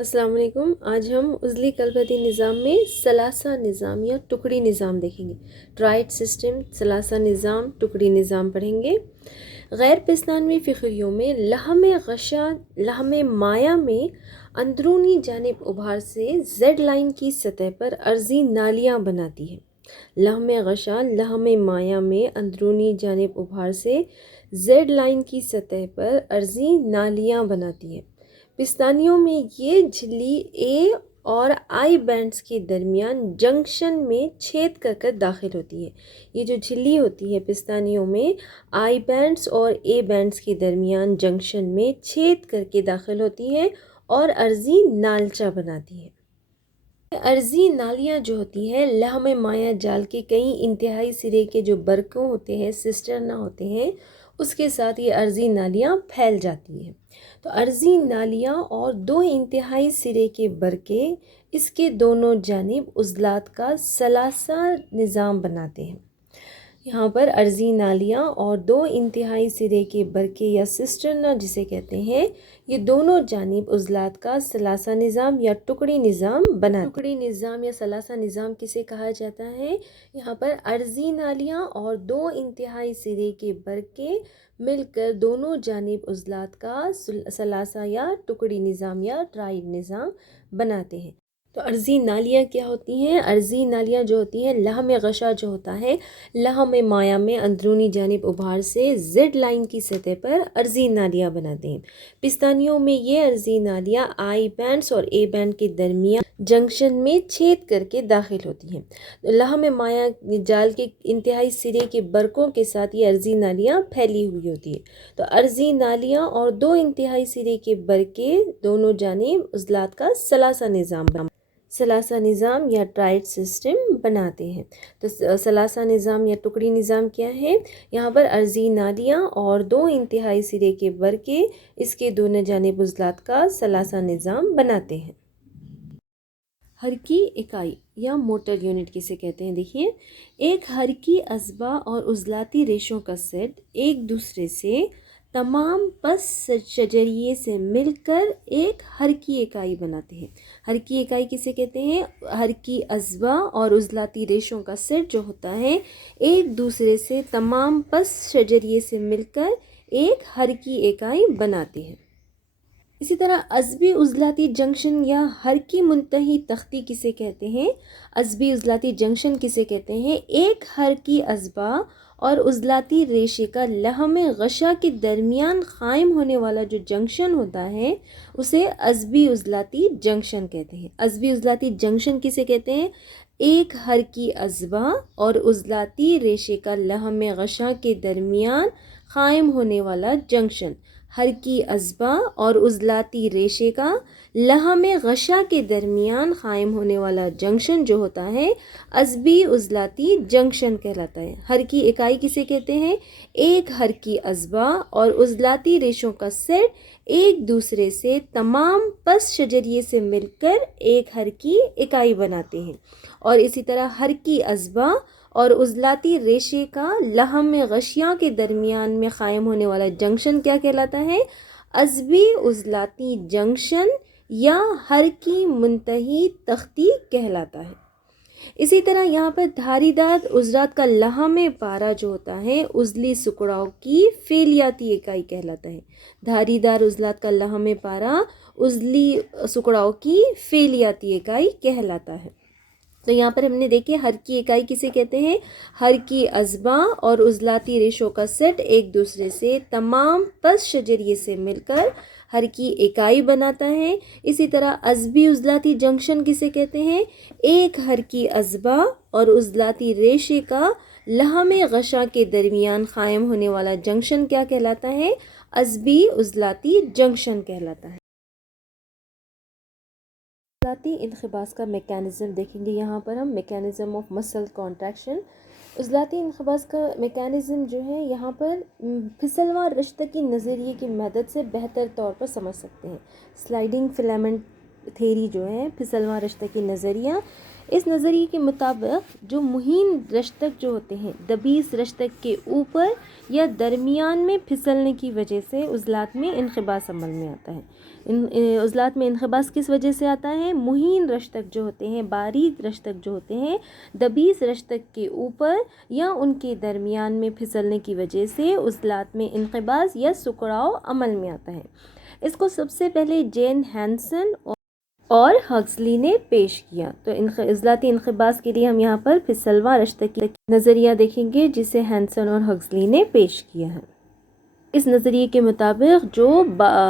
السلام علیکم. آج ہم عضلی قلبتی نظام میں ثلاثہ نظام یا ٹکڑی نظام دیکھیں گے. ٹرائیڈ سسٹم، ثلاثہ نظام، ٹکڑی نظام پڑھیں گے. غیر پستانوی فقریوں میں لحم غشا لحم مایع میں اندرونی جانب ابھار سے زیڈ لائن کی سطح پر عرضی نالیاں بناتی ہے. لحم غشا لحم مایع میں اندرونی جانب ابھار سے زیڈ لائن کی سطح پر عرضی نالیاں بناتی ہے. پستانیوں میں یہ جھلی اے اور آئی بینڈز کے درمیان جنکشن میں چھید کر داخل ہوتی ہے. یہ جو جھلی ہوتی ہے پستانیوں میں آئی بینڈز اور اے بینڈز کے درمیان جنکشن میں چھید کر کے داخل ہوتی ہے اور عرضی نالچہ بناتی ہے. عرضی نالیاں جو ہوتی ہے لحم مایع جال کے کئی انتہائی سرے کے جو برقوں ہوتے ہیں، سسٹرنا ہوتے ہیں، اس کے ساتھ یہ عرضی نالیاں پھیل جاتی ہیں. تو عرضی نالیاں اور دو انتہائی سرے کے برقے اس کے دونوں جانب عضلات کا ثلاثہ نظام بناتے ہیں. یہاں پر عرضی نالیاں اور دو انتہائی سرے کے برقے یا سسٹرنا جسے کہتے ہیں، یہ دونوں جانب عضلات کا ثلاثہ نظام یا ٹکڑی نظام بناتے ہیں. ٹکڑی نظام یا ثلاثہ نظام کسے کہا جاتا ہے؟ یہاں پر عرضی نالیاں اور دو انتہائی سرے کے برقے مل کر دونوں جانب عضلات کا ثلاثہ یا ٹکڑی نظام یا ٹرائیڈ نظام بناتے ہیں. تو عرضی نالیاں کیا ہوتی ہیں؟ عرضی نالیاں جو ہوتی ہیں لحم غشا جو ہوتا ہے لحم مایع میں اندرونی جانب ابھار سے زیڈ لائن کی سطح پر عرضی نالیاں بناتے ہیں. پستانیوں میں یہ عرضی نالیاں آئی بینڈز اور اے بینڈ کے درمیان جنکشن میں چھید کر کے داخل ہوتی ہیں. لحم مایع جال کے انتہائی سرے کے برقوں کے ساتھ یہ عرضی نالیاں پھیلی ہوئی ہوتی ہیں. تو عرضی نالیاں اور دو انتہائی سرے کے برقے دونوں جانب عضلات کا ثلاثہ نظام یا ٹرائیڈ سسٹم بناتے ہیں. تو ثلاثہ نظام یا ٹکڑی نظام کیا ہے؟ یہاں پر عرضی نالیاں اور دو انتہائی سرے کے برقے اس کے دونوں جانب عضلات کا ثلاثہ نظام بناتے ہیں. حرکی اکائی یا موٹر یونٹ کسے کہتے ہیں؟ دیکھیے، ایک حرکی اعصابہ اور عضلاتی ریشوں کا سیٹ ایک دوسرے سے تمام پس شجریے سے مل کر ایک حرکی اکائی بناتے ہیں. حرکی اکائی کسے کہتے ہیں؟ حرکی اعصابہ اور عضلاتی ریشوں کا سیٹ جو ہوتا ہے ایک دوسرے سے تمام پس شجریے سے مل کر ایک حرکی اکائی بناتے ہیں. اسی طرح عصبی عضلاتی جنکشن یا حرکی منتہی تختی کسے کہتے ہیں؟ عصبی عضلاتی جنکشن کسے کہتے ہیں؟ ایک حرکی اعصابہ اور عضلاتی ریشے کا لحم غشا کے درمیان قائم ہونے والا جو جنکشن ہوتا ہے اسے عصبی عضلاتی جنکشن کہتے ہیں. عصبی عضلاتی جنکشن کسے کہتے ہیں؟ ایک حرکی اعصابہ اور عضلاتی ریشے کا لحم غشا کے درمیان قائم ہونے والا جنکشن. حرکی اعصابہ اور عضلاتی ریشے کا لحم غشا کے درمیان قائم ہونے والا جنکشن جو ہوتا ہے عصبی عضلاتی جنکشن کہلاتا ہے. حرکی اکائی کسے کہتے ہیں؟ ایک حرکی اعصابہ اور عضلاتی ریشوں کا سیٹ ایک دوسرے سے تمام پس شجریے سے مل کر ایک حرکی اکائی بناتے ہیں. اور اسی طرح حرکی اعصابہ اور عضلاتی ریشے کا لحم غشیاں کے درمیان میں قائم ہونے والا جنکشن کیا کہلاتا ہے؟ عصبی عضلاتی جنکشن یا حرکی منتہی تختی کہلاتا ہے. اسی طرح یہاں پر دھاری دار عضلات کا لحم پارہ جو ہوتا ہے عضلی سکڑاؤ کی فعلیاتی اکائی کہلاتا ہے. دھاری دار عضلات کا لحم پارہ عضلی سکڑاؤ کی فعلیاتی اکائی کہلاتا ہے. تو یہاں پر ہم نے دیکھے حرکی اکائی کسے کہتے ہیں؟ حرکی اعصابہ اور عضلاتی ریشوں کا سیٹ ایک دوسرے سے تمام پس شجریے سے مل کر حرکی اکائی بناتا ہے. اسی طرح عصبی عضلاتی جنکشن کسے کہتے ہیں؟ ایک حرکی اعصابہ اور عضلاتی ریشے کا لحم غشا کے درمیان قائم ہونے والا جنکشن کیا کہلاتا ہے؟ عصبی عضلاتی جنکشن کہلاتا ہے. عضلاتی انقباض کا میکانزم دیکھیں گے. یہاں پر ہم میکانزم آف مسل کانٹریکشن، عضلاتی انقباض کا میکانزم جو ہے یہاں پر پھسلواں رشتہ کی نظریے کی مدد سے بہتر طور پر سمجھ سکتے ہیں. سلائیڈنگ فلامنٹ تھیری جو ہے پھسلواں رشتہ کی نظریہ اس نظریے کے مطابق جو مہین رشتک جو ہوتے ہیں دبیس رشتک کے اوپر یا درمیان میں پھسلنے کی وجہ سے عضلات میں انقباض عمل میں آتا ہے۔ عضلات میں انقباض کس وجہ سے آتا ہے؟ مہین رشتک جو ہوتے ہیں، باریک رشتک جو ہوتے ہیں دبیس رشتک کے اوپر یا ان کے درمیان میں پھسلنے کی وجہ سے عضلات میں انقباض یا سکڑاؤ عمل میں آتا ہے۔ اس کو سب سے پہلے جین ہینسن اور ہگزلی نے پیش کیا۔ تو عضلاتی انقباض کے لیے ہم یہاں پر پھسلواں رشتک کی نظریہ دیکھیں گے جسے ہینسن اور ہگزلی نے پیش کیا ہے۔ اس نظریے کے مطابق جو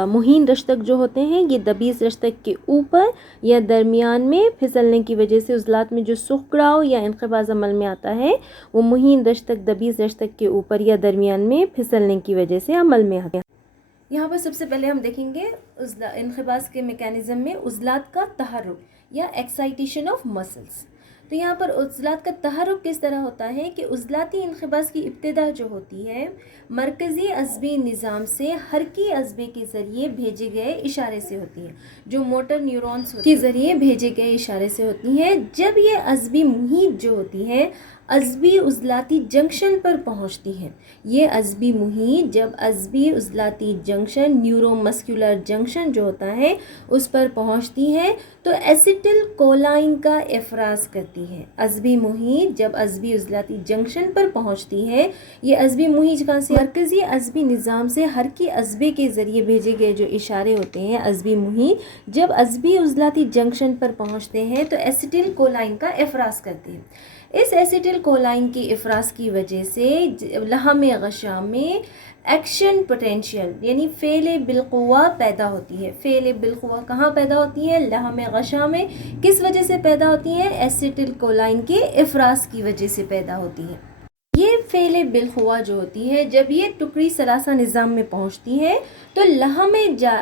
مہین رشتک جو ہوتے ہیں یہ دبیس رشتک کے اوپر یا درمیان میں پھسلنے کی وجہ سے عضلات میں جو سکڑاؤ یا انقباض عمل میں آتا ہے وہ مہین رشتک دبیس رشتک کے اوپر یا درمیان میں پھسلنے کی وجہ سے عمل میں آتا ہے۔ یہاں پر سب سے پہلے ہم دیکھیں گے انقباض کے میکانزم میں عضلات کا تحرک یا ایکسائٹیشن آف مسلس۔ تو یہاں پر عضلات کا تحرک کس طرح ہوتا ہے کہ عضلاتی انقباض کی ابتدا جو ہوتی ہے مرکزی عصبی نظام سے حرکی عصبے کے ذریعے بھیجے گئے اشارے سے ہوتی ہے، جو موٹر نیورونز کے ذریعے بھیجے گئے اشارے سے ہوتی ہے۔ جب یہ عصبی محیط جو ہوتی ہے عصبی عضلاتی جنکشن پر پہنچتی ہے، یہ عصبی محیط جب عصبی عضلاتی جنکشن نیورو مسکولر جنکشن جو ہوتا ہے اس پر پہنچتی ہے تو ایسیٹل کولائن کا افراز کرتی ہے۔ عصبی محیط جب عصبی عضلاتی جنکشن پر پہنچتی ہے، یہ عصبی محیط کہاں سے مرکزی عصبی نظام سے حرکی عصبے کے ذریعے بھیجے گئے جو اشارے ہوتے ہیں عصبی محیط جب عصبی عضلاتی جنکشن پر پہنچتے ہیں تو ایسیٹل کولائن کا افراز کرتے ہیں۔ اس ایسیٹل کولائن کے افراز کی وجہ سے لحم غشا میں ایکشن پوٹینشیل یعنی فعل بالقوہ پیدا ہوتی ہے۔ فعل بالقوہ کہاں پیدا ہوتی ہے؟ لحم غشا میں۔ کس وجہ سے پیدا ہوتی ہے؟ ایسیٹل کولائن کے افراز کی وجہ سے پیدا ہوتی ہے۔ یہ فعل بالقوہ جو ہوتی ہے جب یہ ٹکڑی ثلاثہ نظام میں پہنچتی ہے تو لحم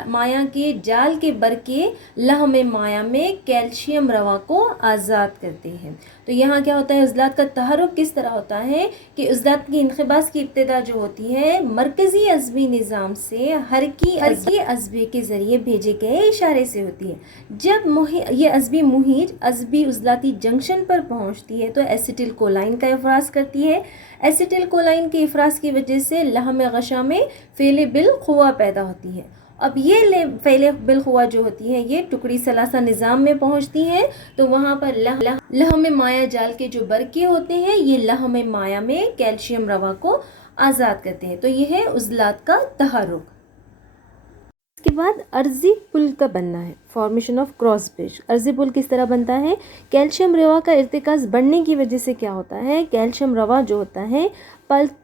مایع کے جال کے برقے لحم مایع میں کیلشیم رواں کو آزاد کرتے ہیں۔ تو یہاں کیا ہوتا ہے؟ عضلات کا تحرک کس طرح ہوتا ہے کہ عضلات کی انقباض کی ابتدا جو ہوتی ہے مرکزی عصبی نظام سے حرکی عصبے کے ذریعے بھیجے گئے اشارے سے ہوتی ہے۔ جب یہ عصبی محیط عصبی عضلاتی جنکشن پر پہنچتی ہے تو ایسیٹل کولائن کا افراز کرتی ہے۔ ایسیٹل کولائن کے افراز کی وجہ سے لحم غشا میں فعل بالقوہ پیدا ہوتی ہے۔ اب یہ فعل بالقوہ جو ہوتی ہے یہ ٹکڑی ثلاثہ نظام میں پہنچتی ہے تو وہاں پر لحم مایع جال کے جو برقے ہوتے ہیں یہ لحم مایع میں کیلشیم رواں کو آزاد کرتے ہیں۔ تو یہ ہے عضلات کا تحرک۔ اس کے بعد عرضی پل کا بننا ہے، فارمیشن آف کراس برج۔ عرضی پل کس طرح بنتا ہے؟ کیلشیم رواں کا ارتکاز بڑھنے کی وجہ سے کیا ہوتا ہے؟ کیلشیم رواں جو ہوتا ہے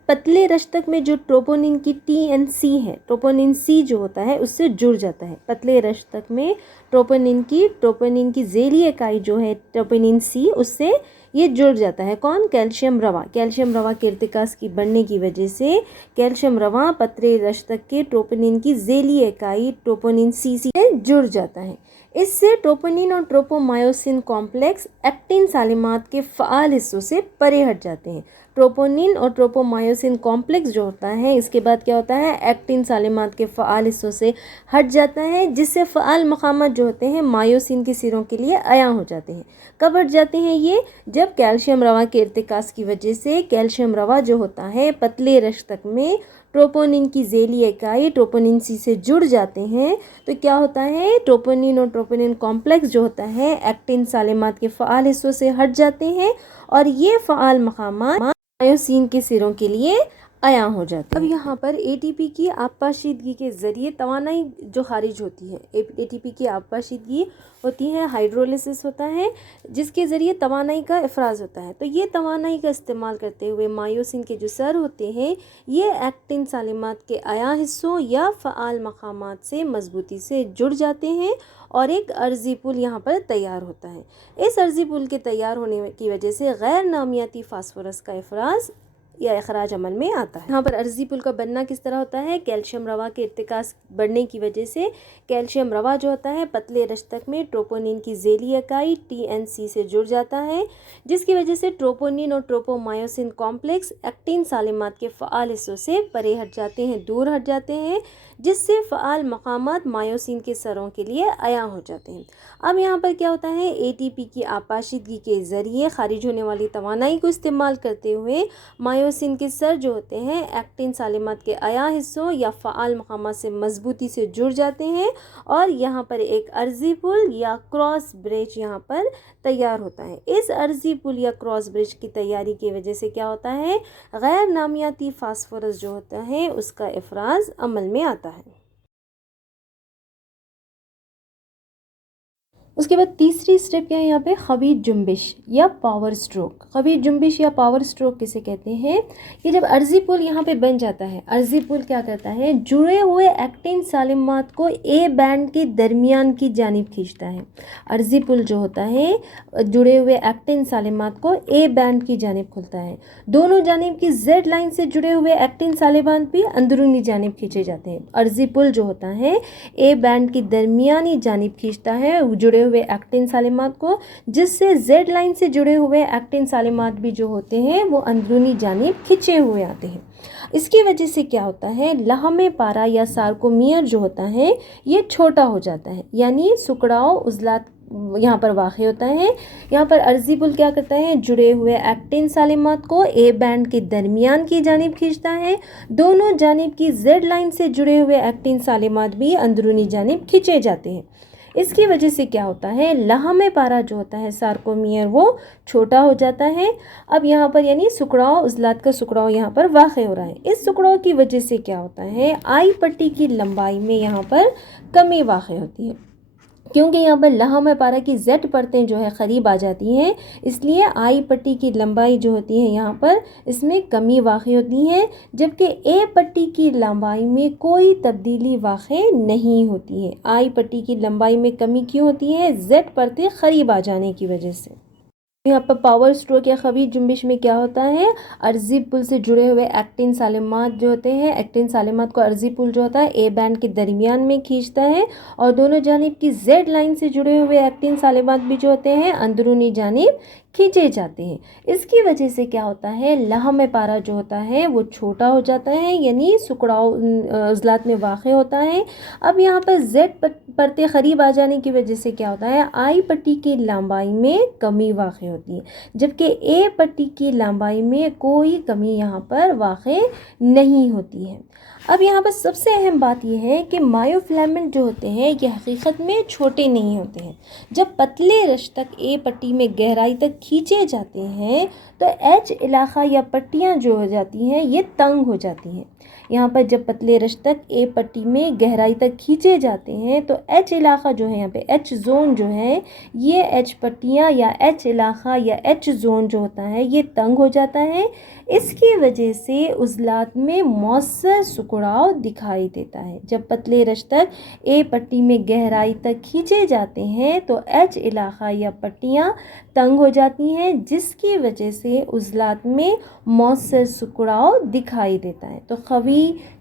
پتلے رشتک میں جو ٹروپونین کی ٹی این سی ہے، ٹروپونین سی جو ہوتا ہے اس سے جڑ جاتا ہے۔ پتلے رشتک میں ٹروپونین کی ذیلی اکائی جو ہے ٹروپونین سی اس سے یہ جڑ جاتا ہے۔ کون؟ کیلشیم رواں۔ کیلشیم رواں کے ارتکاز کی بڑھنے کی وجہ سے کیلشیم رواں پتلے رشتک کے ٹروپونین کی ذیلی اکائی ٹروپونین سی سے جڑ جاتا ہے۔ اس سے ٹروپونین اور ٹروپومایوسن کمپلیکس ایکٹین سالمات کے فعال حصوں سے پرے ہٹ جاتے ہیں۔ ٹروپونین اور ٹروپومایوسن کمپلیکس جو ہوتا ہے اس کے بعد کیا ہوتا ہے؟ ایکٹین سالمات کے فعال حصوں سے ہٹ جاتا ہے جس سے فعال مقامات جو ہوتے ہیں مایوسین کے سروں کے لیے عیاں ہو جاتے ہیں۔ کب ہٹ جاتے ہیں یہ؟ جب کیلشیم رواں کے ارتکاز کی وجہ سے کیلشیم رواں جو ہوتا ہے پتلے رشتک میں ٹروپونین کی ذیلی اکائی ٹروپونین سی سے جڑ جاتے ہیں تو کیا ہوتا ہے؟ ٹروپونین اور ٹروپونین کمپلیکس جو ہوتا ہے ایکٹین سالمات کے فعال حصوں سے ہٹ جاتے ہیں اور یہ فعال مقامات مایوسین کے سروں کے لیے عیاں ہو جاتے ہیں۔ اب یہاں پر اے ٹی پی کی آبپاشیدگی کے ذریعے توانائی جو خارج ہوتی ہے، اے ٹی پی کی آبپاشیدگی ہوتی ہے، ہائیڈرولیسس ہوتا ہے جس کے ذریعے توانائی کا افراز ہوتا ہے۔ تو یہ توانائی کا استعمال کرتے ہوئے مایوسین کے جو سر ہوتے ہیں یہ ایکٹین سالمات کے عیاں حصوں یا فعال مقامات سے مضبوطی سے جڑ جاتے ہیں اور ایک عرضی پل یہاں پر تیار ہوتا ہے۔ اس عرضی پل کے تیار ہونے کی وجہ سے غیر نامیاتی فاسفورس کا افراز یا اخراج عمل میں آتا ہے۔ یہاں پر عرضی پل کا بننا کس طرح ہوتا ہے؟ کیلشیم روا کے ارتکاز بڑھنے کی وجہ سے کیلشیم روا جو ہوتا ہے پتلے رشتک میں ٹروپونین کی ذیلی اکائی TNC سے جڑ جاتا ہے، جس کی وجہ سے ٹروپونین اور ٹروپومایوسین کمپلیکس ایکٹین سالمات کے فعال حصوں سے پرے ہٹ جاتے ہیں، دور ہٹ جاتے ہیں، جس سے فعال مقامات مایوسین کے سروں کے لیے عیاں ہو جاتے ہیں۔ اب یہاں پر کیا ہوتا ہے؟ ATP کی آپاشیدگی کے ذریعے خارج ہونے والی توانائی کو استعمال کرتے ہوئے مایوسین کے سر جو ہوتے ہیں ایکٹین سالمات کے عیاں حصوں یا فعال مقامات سے مضبوطی سے جڑ جاتے ہیں، اور یہاں پر ایک عرضی پل یا کراس برج یہاں پر تیار ہوتا ہے۔ اس عرضی پل یا کراس برج کی تیاری کی وجہ سے کیا ہوتا ہے؟ غیر نامیاتی فاسفورس جو ہوتا ہے اس کا افراز عمل میں آتا ہے۔ اس کے بعد تیسری سٹیپ کیا ہے یہاں پہ؟ خفیف جنبش یا پاور سٹروک۔ خفیف جنبش یا پاور سٹروک کسے کہتے ہیں؟ کہ جب عرضی پل یہاں پہ بن جاتا ہے، عرضی پل کیا کرتا ہے؟ جڑے ہوئے ایکٹین سالمات کو اے بینڈ کے درمیان کی جانب کھینچتا ہے۔ عرضی پل جو ہوتا ہے جڑے ہوئے ایکٹین سالمات کو اے بینڈ کی جانب کھلتا ہے۔ دونوں جانب کی زیڈ لائن سے جڑے ہوئے ایکٹین سالمات بھی اندرونی جانب کھینچے جاتے ہیں۔ عرضی پل جو ہوتا ہے اے بینڈ کی درمیانی جانب کھینچتا ہے جڑے ہوئے ایکٹین سالمات کو، جس سے زیڈ لائن سے جڑے ہوئے ایکٹین سالمات بھی جو ہوتے ہیں وہ اندرونی جانب کھنچے ہوئے آتے ہیں۔ اس کی وجہ سے کیا ہوتا ہے؟ لحم پارا یا سارکومیئر جو ہوتا ہے یہ چھوٹا ہو جاتا ہے، یعنی سکڑاؤ عضلات یہاں پر واقع ہوتا ہے۔ یہاں پر عرضی پل کیا کرتا ہے؟ جڑے ہوئے ایکٹین سالمات کو اے بینڈ کے درمیان کی جانب کھینچتا ہے، دونوں جانب کی زیڈ لائن سے جڑے ہوئے ایکٹین سالمات بھی اندرونی جانب کھینچے جاتے ہیں۔ اس کی وجہ سے کیا ہوتا ہے؟ لحم پارا جو ہوتا ہے سارکومیئر وہ چھوٹا ہو جاتا ہے۔ اب یہاں پر یعنی سکڑاؤ عضلات کا سکڑاؤ یہاں پر واقع ہو رہا ہے۔ اس سکڑاؤ کی وجہ سے کیا ہوتا ہے؟ آئی پٹی کی لمبائی میں یہاں پر کمی واقع ہوتی ہے، کیونکہ یہاں پر لحم پارا کی زیڈ پرتیں جو ہے قریب آ جاتی ہیں، اس لیے آئی پٹی کی لمبائی جو ہوتی ہے یہاں پر اس میں کمی واقع ہوتی ہے، جبکہ اے پٹی کی لمبائی میں کوئی تبدیلی واقع نہیں ہوتی ہے۔ آئی پٹی کی لمبائی میں کمی کیوں ہوتی ہے؟ زیڈ پرتیں قریب آ جانے کی وجہ سے۔ یہاں پر پاور سٹروک یا خفیف جنبش میں کیا ہوتا ہے؟ عرضی پل سے جڑے ہوئے ایکٹین سالمات جو ہوتے ہیں، ایکٹین سالمات کو عرضی پل جو ہوتا ہے اے بینڈ کے درمیان میں کھینچتا ہے، اور دونوں جانب کی زیڈ لائن سے جڑے ہوئے ایکٹین سالمات بھی جو ہوتے ہیں اندرونی جانب کھینچے جاتے ہیں۔ اس کی وجہ سے کیا ہوتا ہے؟ لحم پارا جو ہوتا ہے وہ چھوٹا ہو جاتا ہے، یعنی سکڑاؤ عضلات میں واقع ہوتا ہے۔ اب یہاں پر زیڈ پرتیں قریب آ جانے کی وجہ سے کیا ہوتا ہے؟ آئی پٹی کی لمبائی میں کمی واقع ہوتی ہے، جبکہ اے پٹی کی لمبائی میں کوئی کمی یہاں پر واقع نہیں ہوتی ہے۔ اب یہاں پر سب سے اہم بات یہ ہے کہ مایو فلامنٹ جو ہوتے ہیں یہ حقیقت میں چھوٹے نہیں ہوتے ہیں۔ جب پتلے رشتک اے پٹی میں گہرائی تک کھینچے جاتے ہیں تو ایچ علاقہ یا پٹیاں جو ہو جاتی ہیں یہ تنگ ہو جاتی ہیں۔ یہاں پر جب پتلے رشتک اے پٹی میں گہرائی تک کھینچے جاتے ہیں تو ایچ علاقہ جو ہے یہاں پہ ایچ زون جو ہے یہ ایچ پٹیاں یا ایچ علاقہ یا ایچ زون جو ہوتا ہے یہ تنگ ہو جاتا ہے۔ اس کی وجہ سے عضلات میں مؤثر سکڑاؤ دکھائی دیتا ہے۔ جب پتلے رشتک اے پٹی میں گہرائی تک کھینچے جاتے ہیں تو ایچ علاقہ یا پٹیاں تنگ ہو جاتی ہیں، جس کی وجہ سے عضلات میں مؤثر سکڑاؤ دکھائی دیتا ہے۔ تو قوی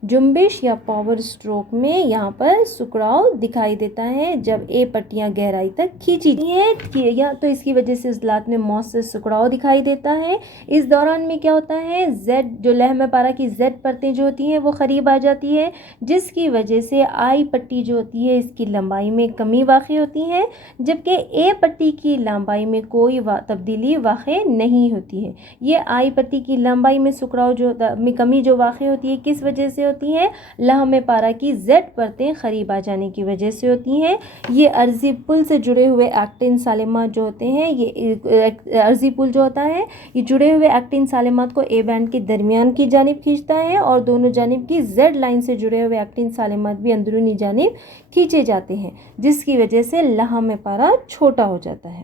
جنبش یا پاور سٹروک میں یہاں پر سکڑاؤ دکھائی دیتا ہے جب اے پٹیاں گہرائی تک کھینچی ہیں تو اس کی وجہ سے عضلات میں مؤثر سکڑاؤ دکھائی دیتا ہے۔ اس دوران میں کیا ہوتا ہے؟ زیڈ جو لحم پارا کی زیڈ پرتیں جو ہوتی ہیں وہ قریب آ جاتی ہے، جس کی وجہ سے آئی پٹی جو ہوتی ہے اس کی لمبائی میں کمی واقع ہوتی ہے، جبکہ اے پٹی کی لمبائی میں کوئی تبدیلی واقع نہیں ہوتی ہے۔ یہ آئی پٹی کی لمبائی میں سکڑاؤ میں کمی جو واقع ہوتی ہے کس وجہ سے ہوتی ہے؟ لحم پارا کی زیڈ پرتیں قریب آ جانے کی وجہ سے ہوتی ہیں۔ یہ عرضی پل سے جڑے ہوئے ایکٹین سالمات جو ہوتے ہیں، یہ عرضی پل جو ہوتا ہے یہ جڑے ہوئے ایکٹین سالمات کو اے بینڈ کے درمیان کی جانب کھینچتا ہے، اور دونوں جانب کی زیڈ لائن سے جڑے ہوئے ایکٹین سالمات بھی اندرونی جانب کھینچے جاتے ہیں، جس کی وجہ سے لحم پارا چھوٹا ہو جاتا ہے۔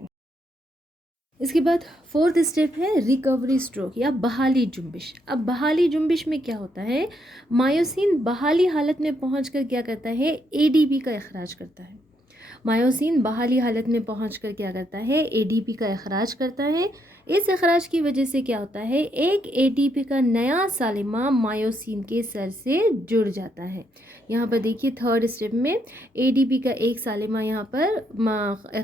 اس کے بعد فورتھ اسٹیپ ہے ریکوری سٹروک یا بحالی جنبش۔ اب بحالی جنبش میں کیا ہوتا ہے؟ مایوسین بحالی حالت میں پہنچ کر کیا کرتا ہے؟ ADP کا اخراج کرتا ہے۔ مایوسین بحالی حالت میں پہنچ کر کیا کرتا ہے؟ ADP کا اخراج کرتا ہے۔ اس اخراج کی وجہ سے کیا ہوتا ہے، ایک اے ٹی پی کا نیا سالمہ مایوسین کے سر سے جڑ جاتا ہے. یہاں پر دیکھیے تھرڈ اسٹیپ میں اے ڈی پی کا ایک سالمہ یہاں پر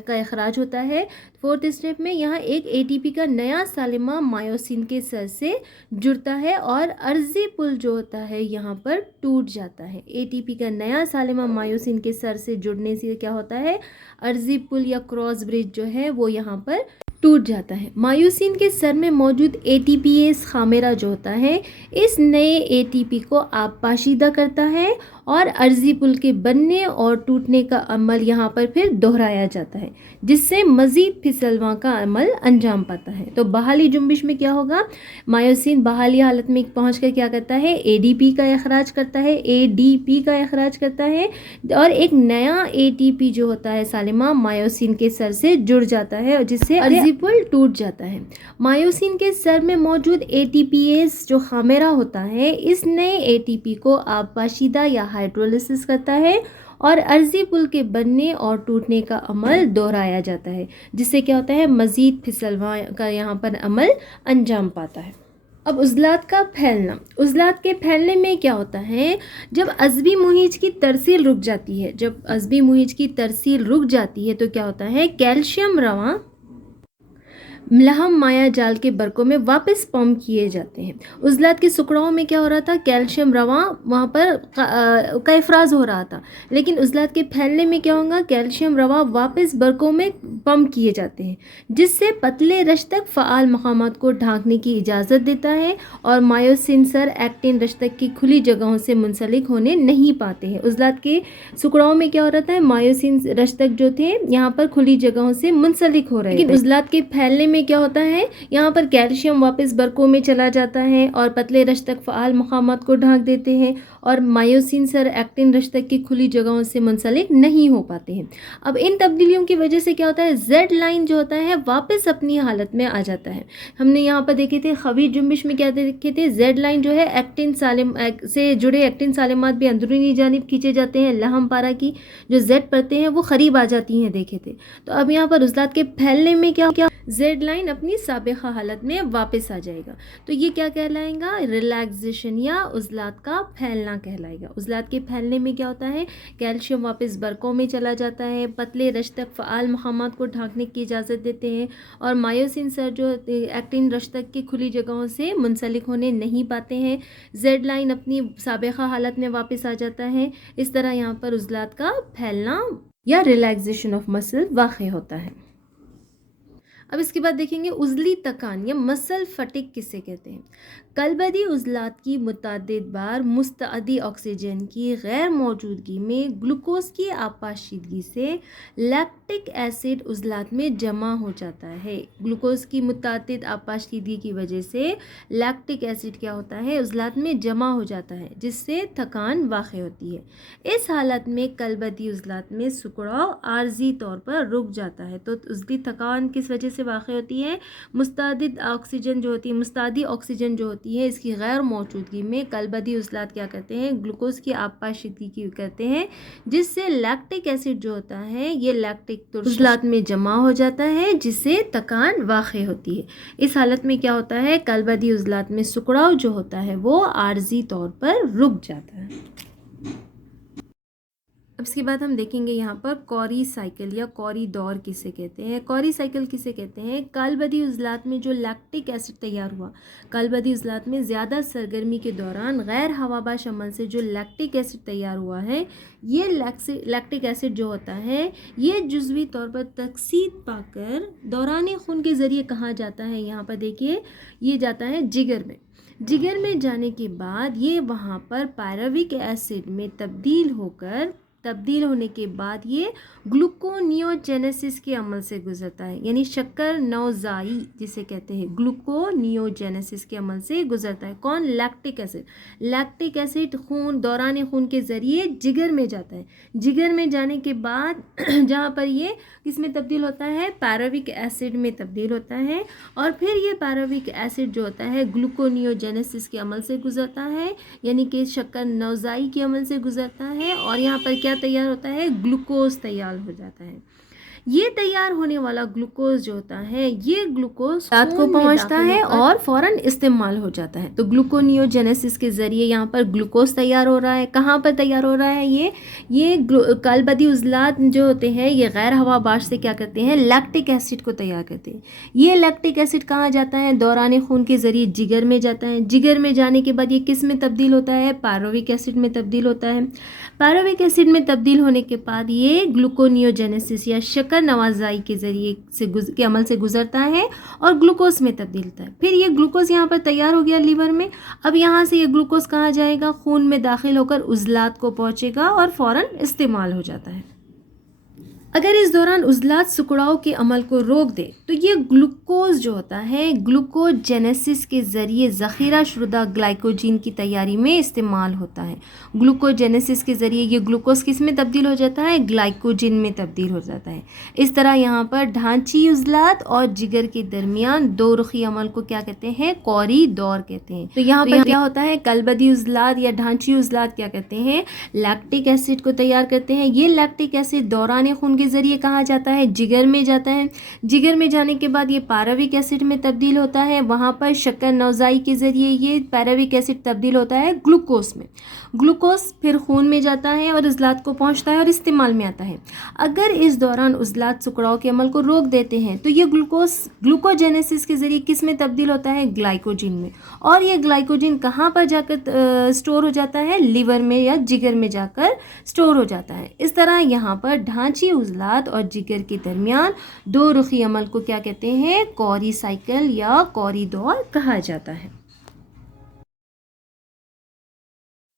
کا اخراج ہوتا ہے. فورتھ اسٹیپ میں یہاں ایک اے ٹی پی کا نیا سالمہ مایوسین کے سر سے جڑتا ہے اور عرضی پل جو ہوتا ہے یہاں پر ٹوٹ جاتا ہے. اے ٹی پی کا نیا سالمہ مایوسین کے سر سے جڑنے سے کیا ہوتا ہے، عرضی پل یا کراس برج جو ہے وہ یہاں پر ٹوٹ جاتا ہے. مایوسین کے سر میں موجود اے ٹی پی ایس خامیرہ جو ہوتا ہے اس نئے اے ٹی پی کو آپ پاشیدہ کرتا ہے اور عرضی پل کے بننے اور ٹوٹنے کا عمل یہاں پر پھر دہرایا جاتا ہے، جس سے مزید پھسلواں کا عمل انجام پاتا ہے. تو بحالی جنبش میں کیا ہوگا، مایوسین بحالی حالت میں پہنچ کر کیا کرتا ہے، اے ڈی پی کا اخراج کرتا ہے، اے ڈی پی کا اخراج کرتا ہے اور ایک نیا اے ٹی پی جو ہوتا ہے سالمہ مایوسین کے سر سے جڑ جاتا ہے اور جس سے عرضی پل ٹوٹ جاتا ہے. مایوسین کے سر میں موجود اے ٹی پی ایس جو خامیرہ ہوتا ہے اس نئے اے ٹی پی کو آپ پاشیدہ یا ہائیڈرولیسس کرتا ہے اور عرضی پل کے بننے اور ٹوٹنے کا عمل دہرایا جاتا ہے، جس سے کیا ہوتا ہے، مزید پھسلواں کا یہاں پر عمل انجام پاتا ہے. اب عضلات کا پھیلنا. عضلات کے پھیلنے میں کیا ہوتا ہے، جب عصبی مہیج کی ترسیل رک جاتی ہے، جب عصبی مہیج کی ترسیل رک جاتی ہے تو کیا ہوتا ہے، کیلشیم رواں ملحم مایع جال کے برقوں میں واپس پمپ کیے جاتے ہیں. عضلات کے سکڑوں میں کیا ہو رہا تھا، کیلشیم رواں وہاں پر کا افراز ہو رہا تھا، لیکن عضلات کے پھیلنے میں کیا ہوگا، کیلشیم رواں واپس برقوں میں پمپ کیے جاتے ہیں، جس سے پتلے رشتک فعال مقامات کو ڈھانکنے کی اجازت دیتا ہے اور مایوسین سر ایکٹین رشتک کی کھلی جگہوں سے منسلک ہونے نہیں پاتے ہیں. عضلات کے سکڑوں میں کیا ہو رہا تھا، مایوسین رشتک جو تھے یہاں پر کھلی جگہوں سے منسلک ہو رہے ہیں، لیکن عضلات کے پھیلنے میں کیا ہوتا ہے، یہاں پر کیلشیم واپس برقوں میں چلا جاتا ہے اور پتلے رشتک فعال مقامات کو ڈھانک دیتے ہیں اور مایوسین سر ایکٹین رشتک کی کھلی جگہوں سے منسلک نہیں ہو پاتے ہیں. اب ان تبدیلیوں کی وجہ سے کیا ہوتا ہے، زیڈ لائن جو ہوتا ہے واپس اپنی حالت میں آ جاتا ہے. ہم نے یہاں پر دیکھے تھے خفیف جنبش میں کیا دیکھے تھے، زیڈ لائن جو ہے ایکٹین سالم سے جڑے ایکٹین سالمات بھی اندرونی جانب کھینچے جاتے ہیں، لحم پارا کی جو زیڈ پرتیں ہیں وہ قریب آ جاتی ہیں دیکھے تھے. تو اب یہاں پر عضلات کے پھیلنے میں کیا زیڈ لائن اپنی سابقہ حالت میں واپس آ جائے گا. تو یہ کیا کہلائے گا، ریلیکسیشن یا عضلات کا پھیلنا کہلائے گا. عضلات کے پھیلنے میں کیا ہوتا ہے، کیلشیم واپس برقوں میں چلا جاتا ہے، پتلے رشتک فعال مقامات کو ڈھانکنے کی اجازت دیتے ہیں اور مایوسین سر جو ایکٹین رشتک کی کھلی جگہوں سے منسلک ہونے نہیں پاتے ہیں، زیڈ لائن اپنی سابقہ حالت میں واپس آ جاتا ہے. اس طرح یہاں پر عضلات کا پھیلنا یا ریلیکسیشن آف مسل واقع ہوتا ہے. اب اس کے بعد دیکھیں گے عضلی تکان یا مسل فٹک کسے کہتے ہیں. کلبدی عضلات کی متعدد بار مستعدی آکسیجن کی غیر موجودگی میں گلوکوز کی آپاشیدگی سے لیکٹک ایسڈ عضلات میں جمع ہو جاتا ہے. گلوکوز کی متعدد آپاشیدگی کی وجہ سے لیکٹک ایسڈ کیا ہوتا ہے، عضلات میں جمع ہو جاتا ہے، جس سے تھکان واقع ہوتی ہے. اس حالت میں کلبدی عضلات میں سکڑاؤ عارضی طور پر رک جاتا ہے. تو عضلی تھکان کس وجہ سے واقع ہوتی ہے، مستعدی آکسیجن جو ہوتی ہے اس کی غیر موجودگی میں کلبدی عضلات کیا کرتے ہیں، گلوکوز کی آپاشیدگی کرتے ہیں، جس سے لیکٹک ایسڈ جو ہوتا ہے یہ لیکٹک عضلات میں جمع ہو جاتا ہے، جس سے تکان واقع ہوتی ہے. اس حالت میں کیا ہوتا ہے، کلبدی عضلات میں سکڑاؤ جو ہوتا ہے وہ عارضی طور پر رک جاتا ہے. اب اس کے بعد ہم دیکھیں گے یہاں پر کوری سائیکل یا کوری دور کسے کہتے ہیں. کوری سائیکل کسے کہتے ہیں، کلبدی عضلات میں جو لیکٹک ایسڈ تیار ہوا، کلبدی عضلات میں زیادہ سرگرمی کے دوران غیر ہواباش عمل سے جو لیکٹک ایسڈ تیار ہوا ہے، یہ لیکٹک ایسڈ جو ہوتا ہے یہ جزوی طور پر تکسید پا کر دوران خون کے ذریعے کہاں جاتا ہے، یہاں پر دیکھیے یہ جاتا ہے جگر میں. جگر میں جانے کے بعد یہ وہاں پر پائروک ایسڈ میں تبدیل ہونے کے بعد یہ گلوکونیوجینیسس کے عمل سے گزرتا ہے، یعنی شکر نوزائی جسے کہتے ہیں، گلوکونیوجینیسس کے عمل سے گزرتا ہے. کون، لیکٹک ایسڈ. لیکٹک ایسڈ دوران خون کے ذریعے جگر میں جاتا ہے. جگر میں جانے کے بعد جہاں پر یہ کس میں تبدیل ہوتا ہے، پائروک ایسڈ میں تبدیل ہوتا ہے اور پھر یہ پائروک ایسڈ جو ہوتا ہے گلوکونیوجینیسس کے عمل سے گزرتا ہے، یعنی کہ شکر نوزائی کے عمل سے گزرتا ہے اور یہاں پر کیا تیار ہوتا ہے، گلوکوز تیار ہو جاتا ہے. یہ تیار ہونے والا گلوکوز جو ہوتا ہے یہ گلوکوز رات کو پہنچتا ہے اور فوراً استعمال ہو جاتا ہے. تو گلوکونیوجینیسس کے ذریعے یہاں پر گلوکوز تیار ہو رہا ہے. کہاں پر تیار ہو رہا ہے؟ یہ کالبدی عضلات جو ہوتے ہیں یہ غیر ہوا باش سے کیا کرتے ہیں؟ لیکٹک ایسڈ کو تیار کرتے ہیں. یہ لیکٹک ایسڈ کہاں جاتا ہے؟ دوران خون کے ذریعے جگر میں جاتا ہے. جگر میں جانے کے بعد یہ کس میں تبدیل ہوتا ہے؟ پائروک ایسڈ میں تبدیل ہوتا ہے. پائروک ایسڈ میں تبدیل ہونے کے بعد یہ گلوکونیوجینیسس یا شکر نوازائی کے ذریعے کے عمل سے گزرتا ہے اور گلوکوز میں تبدیل ہوتا ہے. پھر یہ گلوکوز یہاں پر تیار ہو گیا لیور میں. اب یہاں سے یہ گلوکوز کہاں جائے گا؟ خون میں داخل ہو کر عضلات کو پہنچے گا اور فوراً استعمال ہو جاتا ہے. اگر اس دوران عضلات سکڑاؤ کے عمل کو روک دے تو یہ گلوکوز جو ہوتا ہے گلوکوجینیسس کے ذریعے ذخیرہ شدہ گلائکوجن کی تیاری میں استعمال ہوتا ہے. گلوکوجینیسس کے ذریعے یہ گلوکوز کس میں تبدیل ہو جاتا ہے؟ گلائکوجن میں تبدیل ہو جاتا ہے. اس طرح یہاں پر ڈھانچی عضلات اور جگر کے درمیان دو رخی عمل کو کیا کہتے ہیں؟ کوریڈور کہتے ہیں. تو یہاں پر کیا ہوتا ہے؟ کلبدی عضلات یا ڈھانچی عضلات کیا کرتے ہیں؟ لیکٹک ایسڈ کو تیار کرتے ہیں. یہ لیکٹک ایسڈ دوران خون کے ذریعے کہاں جاتا ہے؟ جگر میں جاتا ہے. جگر میں جانے کے بعد یہ پائروک ایسڈ میں تبدیل ہوتا ہے. وہاں پر شکر نوزائی کے ذریعے یہ پائروک ایسڈ تبدیل ہوتا ہے گلوکوز میں. گلوکوز پھر خون میں جاتا ہے اور عضلات کو پہنچتا ہے اور استعمال میں آتا ہے. اگر اس دوران عضلات سکڑاؤ کے عمل کو روک دیتے ہیں تو یہ گلوکوجینیسس کے ذریعے کس میں تبدیل ہوتا ہے؟ گلائکوجن میں. اور یہ گلائکوجن کہاں پر جا کر اسٹور ہو جاتا ہے؟ لیور میں یا جگر میں جا کر اسٹور ہو جاتا ہے. اس طرح یہاں پر ڈھانچی عضلات اور جگر کے درمیان دو رخی عمل کو کیا کہتے ہیں؟ کوری سائیکل یا کوریڈور کہا جاتا ہے.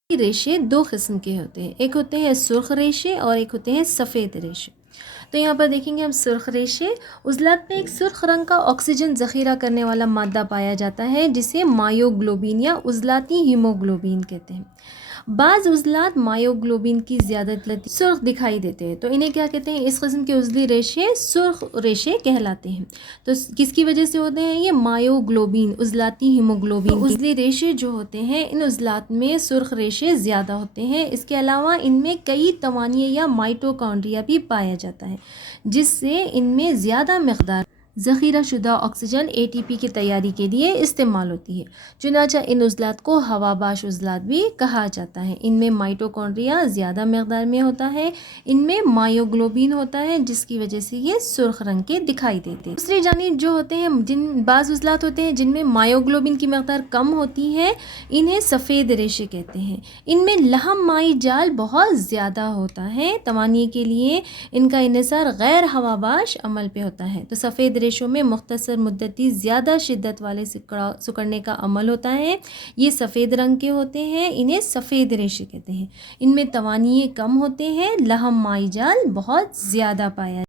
ریشے دو قسم کے ہوتے ہیں. ایک ہوتے ہیں سرخ ریشے اور ایک ہوتے ہیں سفید ریشے. تو یہاں پر دیکھیں گے ہم سرخ ریشے. عضلات میں ایک سرخ رنگ کا آکسیجن ذخیرہ کرنے والا مادہ پایا جاتا ہے جسے مایوگلوبین یا عضلاتی ہیموگلوبین کہتے ہیں. بعض عضلات مایوگلوبین کی زیادتی سرخ دکھائی دیتے ہیں تو انہیں کیا کہتے ہیں؟ اس قسم کے عضلی ریشے سرخ ریشے کہلاتے ہیں. تو کس کی وجہ سے ہوتے ہیں؟ یہ مایوگلوبین عضلاتی ہیموگلوبین عضلی ریشے جو ہوتے ہیں ان عضلات میں سرخ ریشے زیادہ ہوتے ہیں. اس کے علاوہ ان میں کئی توانیے یا مائٹوکانڈریا بھی پایا جاتا ہے جس سے ان میں زیادہ مقدار ذخیرہ شدہ آکسیجن ATP کی تیاری کے لیے استعمال ہوتی ہے. چنانچہ ان عضلات کو ہوا باش عضلات بھی کہا جاتا ہے. ان میں مائٹوکانڈریا زیادہ مقدار میں ہوتا ہے. ان میں مایوگلوبین ہوتا ہے جس کی وجہ سے یہ سرخ رنگ کے دکھائی دیتے ہیں. دوسری جانب جو ہوتے ہیں بعض عضلات ہوتے ہیں جن میں مایوگلوبین کی مقدار کم ہوتی ہے انہیں سفید ریشے کہتے ہیں. ان میں لحم مائی جال بہت زیادہ ہوتا ہے. توانائی کے لیے ان کا انحصار غیر ہوا باش عمل پہ ہوتا ہے. تو سفید ریشوں میں مختصر مدتی زیادہ شدت والے سکڑنے کا عمل ہوتا ہے. یہ سفید رنگ کے ہوتے ہیں. انہیں سفید ریشے کہتے ہیں. ان میں توانائی کم ہوتے ہیں. لحم مائی جال بہت زیادہ پایا